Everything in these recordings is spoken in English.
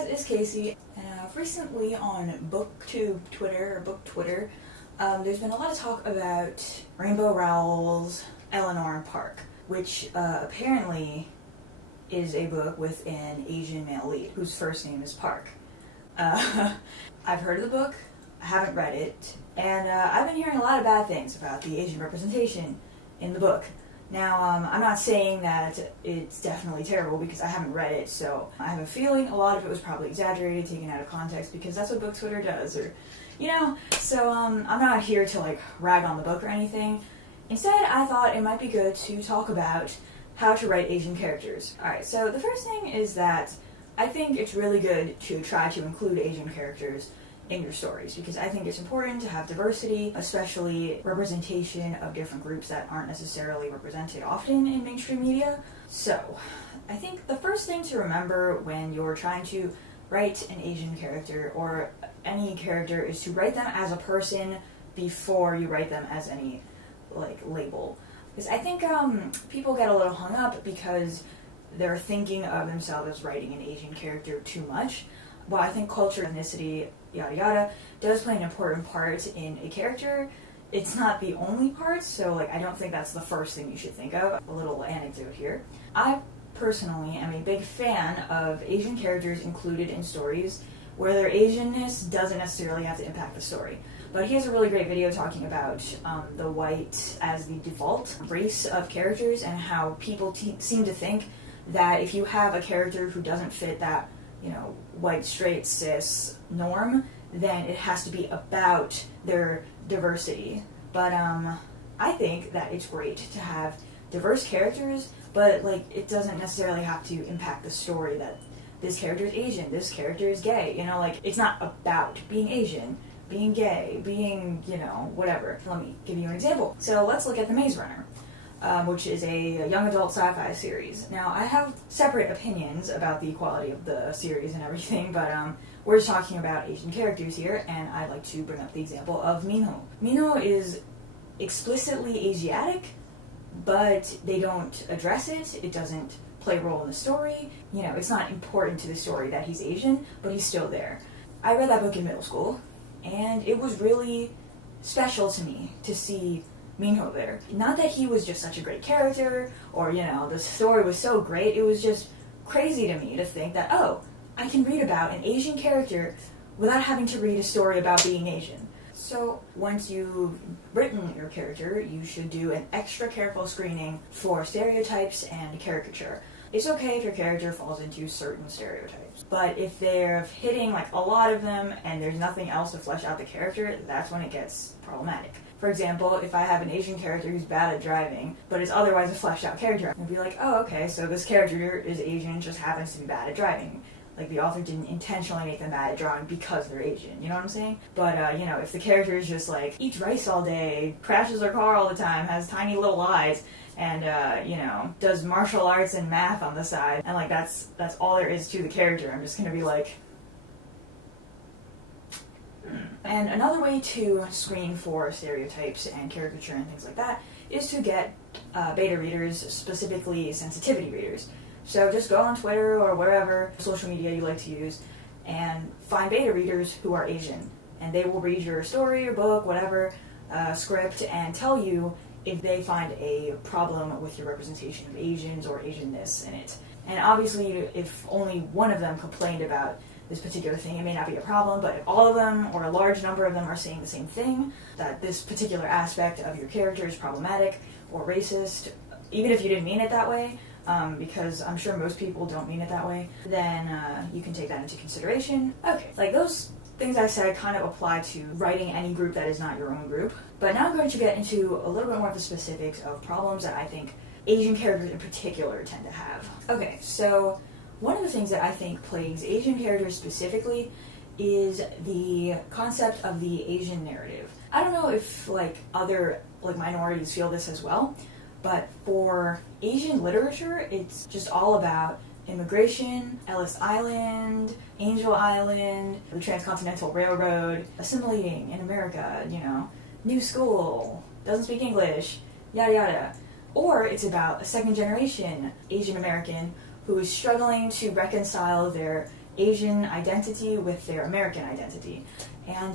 guys, it's Casey. Recently on BookTube Twitter, or Book Twitter, there's been a lot of talk about Rainbow Rowell's Eleanor and Park, which apparently is a book with an Asian male lead whose first name is Park. I've heard of the book, I haven't read it, and I've been hearing a lot of bad things about the Asian representation in the book. Now, I'm not saying that it's definitely terrible because I haven't read it, so I have a feeling a lot of it was probably exaggerated, taken out of context, because that's what book Twitter does, or, you know, so I'm not here to, rag on the book or anything. Instead, I thought it might be good to talk about how to write Asian characters. Alright, so the first thing is that I think it's really good to try to include Asian characters in your stories, because I think it's important to have diversity, especially representation of different groups that aren't necessarily represented often in mainstream media. So, I think the first thing to remember when you're trying to write an Asian character, or any character, is to write them as a person before you write them as any, label. Because I think people get a little hung up because they're thinking of themselves as writing an Asian character too much. Well, I think culture, ethnicity, yada yada, does play an important part in a character. It's not the only part, so I don't think that's the first thing you should think of. A little anecdote here. I personally am a big fan of Asian characters included in stories where their Asianness doesn't necessarily have to impact the story. But he has a really great video talking about the white as the default race of characters, and how people seem to think that if you have a character who doesn't fit that white, straight, cis norm, then it has to be about their diversity. But I think that it's great to have diverse characters, but it doesn't necessarily have to impact the story that this character is Asian, this character is gay. It's not about being Asian, being gay, being, whatever. Let me give you an example. So let's look at The Maze Runner, which is a young adult sci-fi series. Now, I have separate opinions about the quality of the series and everything, but we're just talking about Asian characters here, and I'd like to bring up the example of Minho. Minho is explicitly Asiatic, but they don't address it. It doesn't play a role in the story. It's not important to the story that he's Asian, but he's still there. I read that book in middle school, and it was really special to me to see Minho there. Not that he was just such a great character, or, the story was so great. It was just crazy to me to think that, oh, I can read about an Asian character without having to read a story about being Asian. So, once you've written your character, you should do an extra careful screening for stereotypes and caricature. It's okay if your character falls into certain stereotypes, but if they're hitting a lot of them and there's nothing else to flesh out the character, that's when it gets problematic. For example, if I have an Asian character who's bad at driving, but is otherwise a fleshed out character, I'd be like, oh, okay, so this character is Asian, just happens to be bad at driving. The author didn't intentionally make them bad at drawing because they're Asian, you know what I'm saying? But, if the character is just eats rice all day, crashes their car all the time, has tiny little eyes, and, does martial arts and math on the side, and, that's all there is to the character, I'm just gonna be And another way to screen for stereotypes and caricature and things like that is to get beta readers, specifically sensitivity readers. So just go on Twitter or wherever social media you like to use and find beta readers who are Asian. And they will read your story or book, whatever, script, and tell you if they find a problem with your representation of Asians or Asianness in it. And obviously, if only one of them complained about this particular thing, it may not be a problem, but if all of them, or a large number of them, are saying the same thing, that this particular aspect of your character is problematic or racist, even if you didn't mean it that way, because I'm sure most people don't mean it that way, then you can take that into consideration. Okay, those things I said kind of apply to writing any group that is not your own group, but now I'm going to get into a little bit more of the specifics of problems that I think Asian characters in particular tend to have. Okay, so one of the things that I think plagues Asian characters specifically is the concept of the Asian narrative. I don't know if other minorities feel this as well, but for Asian literature, it's just all about immigration, Ellis Island, Angel Island, the Transcontinental Railroad, assimilating in America, new school, doesn't speak English, yada yada. Or it's about a second generation Asian American who is struggling to reconcile their Asian identity with their American identity. And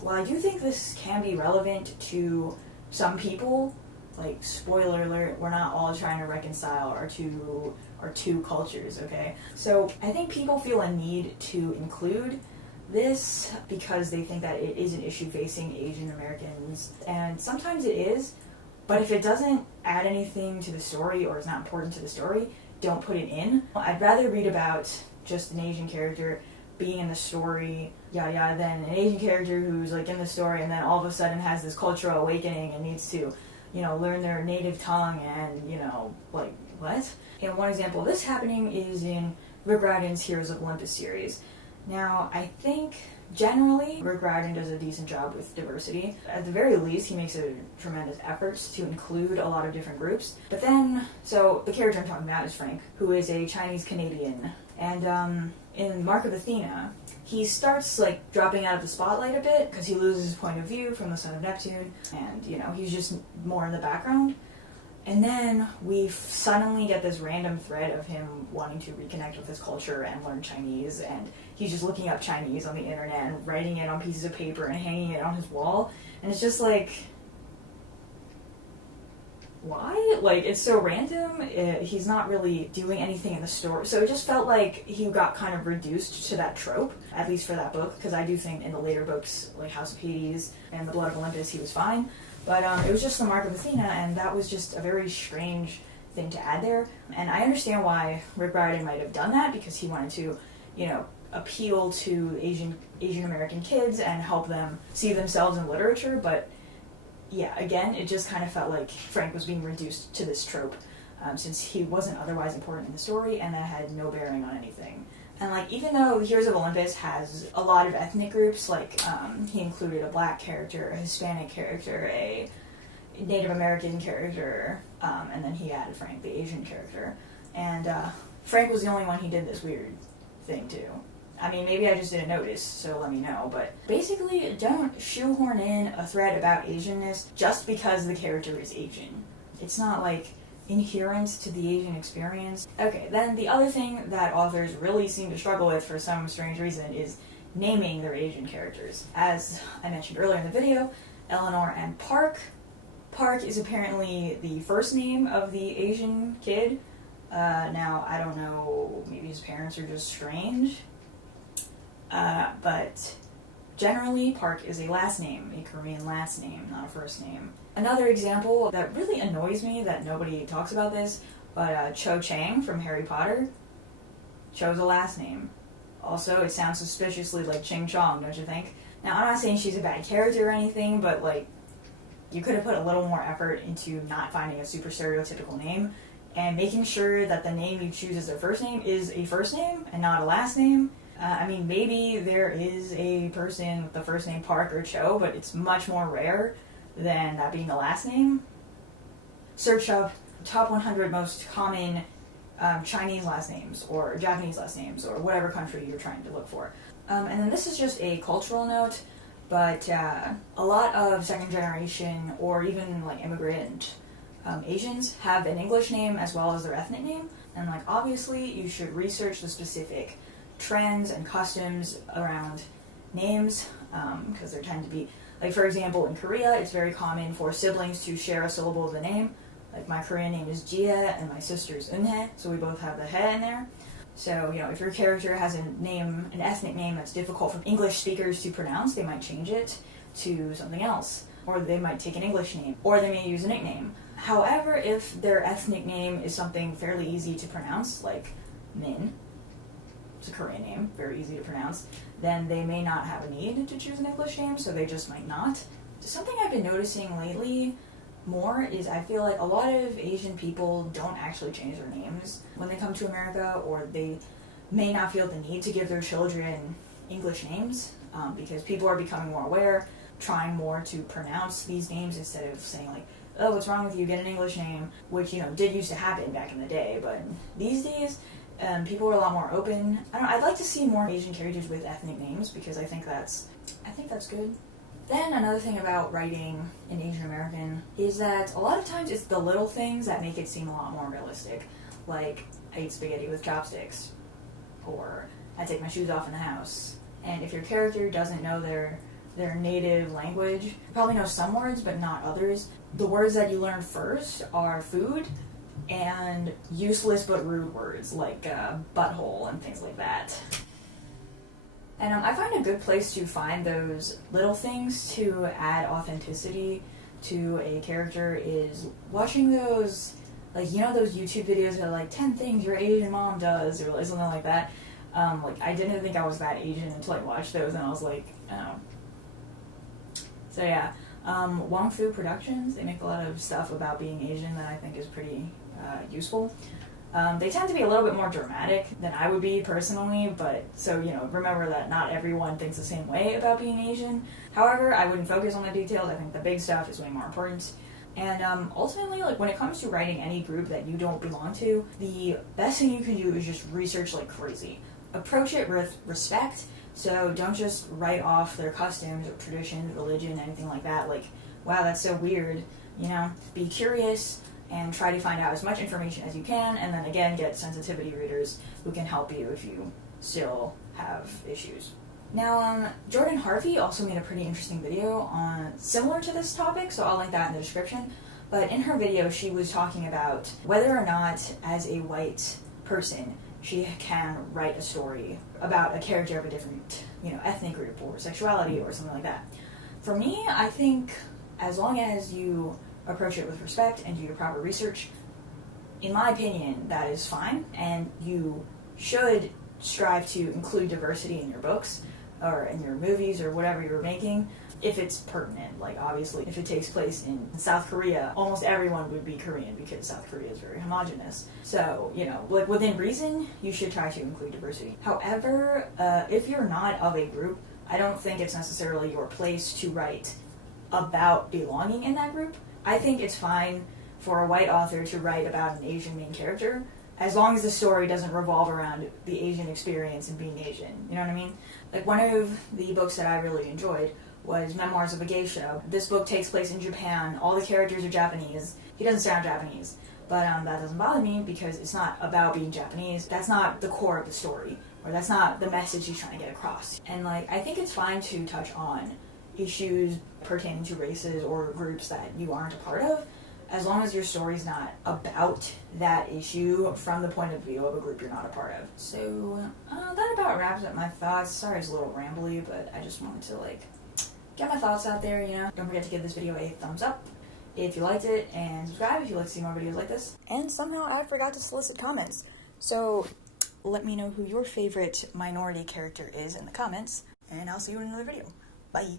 while I do think this can be relevant to some people, like, spoiler alert, we're not all trying to reconcile our two cultures, okay? So I think people feel a need to include this because they think that it is an issue facing Asian Americans, and sometimes it is, but if it doesn't add anything to the story or is not important to the story, don't put it in. I'd rather read about just an Asian character being in the story, yada yada, than an Asian character who's like in the story and then all of a sudden has this cultural awakening and needs to, learn their native tongue and, like, what? And one example of this happening is in Rick Riordan's Heroes of Olympus series. Now, I think generally Rick Riordan does a decent job with diversity. At the very least, he makes a tremendous effort to include a lot of different groups. But then, so the character I'm talking about is Frank, who is a Chinese Canadian. And in Mark of Athena, he starts like dropping out of the spotlight a bit because he loses his point of view from the Son of Neptune, and he's just more in the background. And then we suddenly get this random thread of him wanting to reconnect with his culture and learn Chinese, and he's just looking up Chinese on the internet and writing it on pieces of paper and hanging it on his wall. And it's just like, why? Like, it's so random. He's not really doing anything in the story. So it just felt like he got kind of reduced to that trope, at least for that book, because I do think in the later books, like House of Hades and The Blood of Olympus, he was fine. But it was just the Mark of Athena, and that was just a very strange thing to add there. And I understand why Rick Riordan might have done that, because he wanted to, appeal to Asian American kids and help them see themselves in literature. But yeah, again, it just kind of felt like Frank was being reduced to this trope, since he wasn't otherwise important in the story, and that had no bearing on anything. And like, even though Heroes of Olympus has a lot of ethnic groups, like he included a black character, a Hispanic character, a Native American character, and then he added Frank, the Asian character. And Frank was the only one he did this weird thing to. I mean, maybe I just didn't notice, so let me know. But basically, don't shoehorn in a thread about Asianness just because the character is Asian. It's not like inherent to the Asian experience. Okay, then the other thing that authors really seem to struggle with for some strange reason is naming their Asian characters. As I mentioned earlier in the video, Eleanor and Park. Park is apparently the first name of the Asian kid. Now, I don't know, maybe his parents are just strange. But generally, Park is a last name, a Korean last name, not a first name. Another example that really annoys me that nobody talks about this, but Cho Chang from Harry Potter. Cho's a last name. Also, it sounds suspiciously like Ching Chong, don't you think? Now, I'm not saying she's a bad character or anything, but like, you could have put a little more effort into not finding a super stereotypical name and making sure that the name you choose as a first name is a first name and not a last name. I mean, maybe there is a person with the first name Park or Cho, but it's much more rare than that being the last name. Search up top 100 most common Chinese last names or Japanese last names or whatever country you're trying to look for. And then this is just a cultural note, but a lot of second generation or even like immigrant Asians have an English name as well as their ethnic name. And like, obviously you should research the specific trends and customs around names, because there tend to be, like, for example, in Korea, it's very common for siblings to share a syllable of the name. Like, my Korean name is Jia, and my sister's Eunhae, so we both have the he in there. So, if your character has an ethnic name that's difficult for English speakers to pronounce, they might change it to something else. Or they might take an English name, or they may use a nickname. However, if their ethnic name is something fairly easy to pronounce, like Min, it's a Korean name, very easy to pronounce, then they may not have a need to choose an English name, so they just might not. Something I've been noticing lately more is I feel like a lot of Asian people don't actually change their names when they come to America, or they may not feel the need to give their children English names, because people are becoming more aware, trying more to pronounce these names instead of saying like, oh, what's wrong with you, get an English name, which, did used to happen back in the day, but these days, people are a lot more open. I'd like to see more Asian characters with ethnic names, because I think that's good. Then another thing about writing in Asian American is that a lot of times it's the little things that make it seem a lot more realistic. Like, I eat spaghetti with chopsticks, or I take my shoes off in the house. And if your character doesn't know their native language, you probably know some words but not others. The words that you learn first are food and useless but rude words like butthole and things like that. And I find a good place to find those little things to add authenticity to a character is watching those, like, you know, those YouTube videos that are like 10 things your Asian mom does, or like something like that. Like, I didn't think I was that Asian until I watched those, and I was like, oh. So yeah, Wong Fu Productions, they make a lot of stuff about being Asian that I think is pretty useful. They tend to be a little bit more dramatic than I would be personally, but so, you know, remember that not everyone thinks the same way about being Asian. However, I wouldn't focus on the details. I think the big stuff is way more important. And ultimately, like, when it comes to writing any group that you don't belong to, the best thing you can do is just research like crazy. Approach it with respect, so don't just write off their customs or traditions, religion, anything like that. Like, wow, that's so weird, you know? Be curious and try to find out as much information as you can, and then again, get sensitivity readers who can help you if you still have issues. Now, Jordan Harvey also made a pretty interesting video on similar to this topic, so I'll link that in the description. But in her video, she was talking about whether or not, as a white person, she can write a story about a character of a different, you know, ethnic group or sexuality or something like that. For me, I think as long as you approach it with respect and do your proper research, in my opinion, that is fine, and you should strive to include diversity in your books or in your movies or whatever you're making if it's pertinent. Like, obviously, if it takes place in South Korea, almost everyone would be Korean because South Korea is very homogenous. So, you know, like, within reason, you should try to include diversity. However, if you're not of a group, I don't think it's necessarily your place to write about belonging in that group. I think it's fine for a white author to write about an Asian main character, as long as the story doesn't revolve around the Asian experience and being Asian. You know what I mean? Like, one of the books that I really enjoyed was Memoirs of a Geisha. This book takes place in Japan. All the characters are Japanese. He doesn't sound Japanese. But that doesn't bother me because it's not about being Japanese. That's not the core of the story, or that's not the message he's trying to get across. And, like, I think it's fine to touch on issues pertaining to races or groups that you aren't a part of, as long as your story's not about that issue from the point of view of a group you're not a part of. So that about wraps up my thoughts. Sorry it's a little rambly, but I just wanted to, like, get my thoughts out there, you know. Don't forget to give this video a thumbs up if you liked it, and subscribe if you'd like to see more videos like this. And somehow I forgot to solicit comments, so let me know who your favorite minority character is in the comments, and I'll see you in another video. Bye!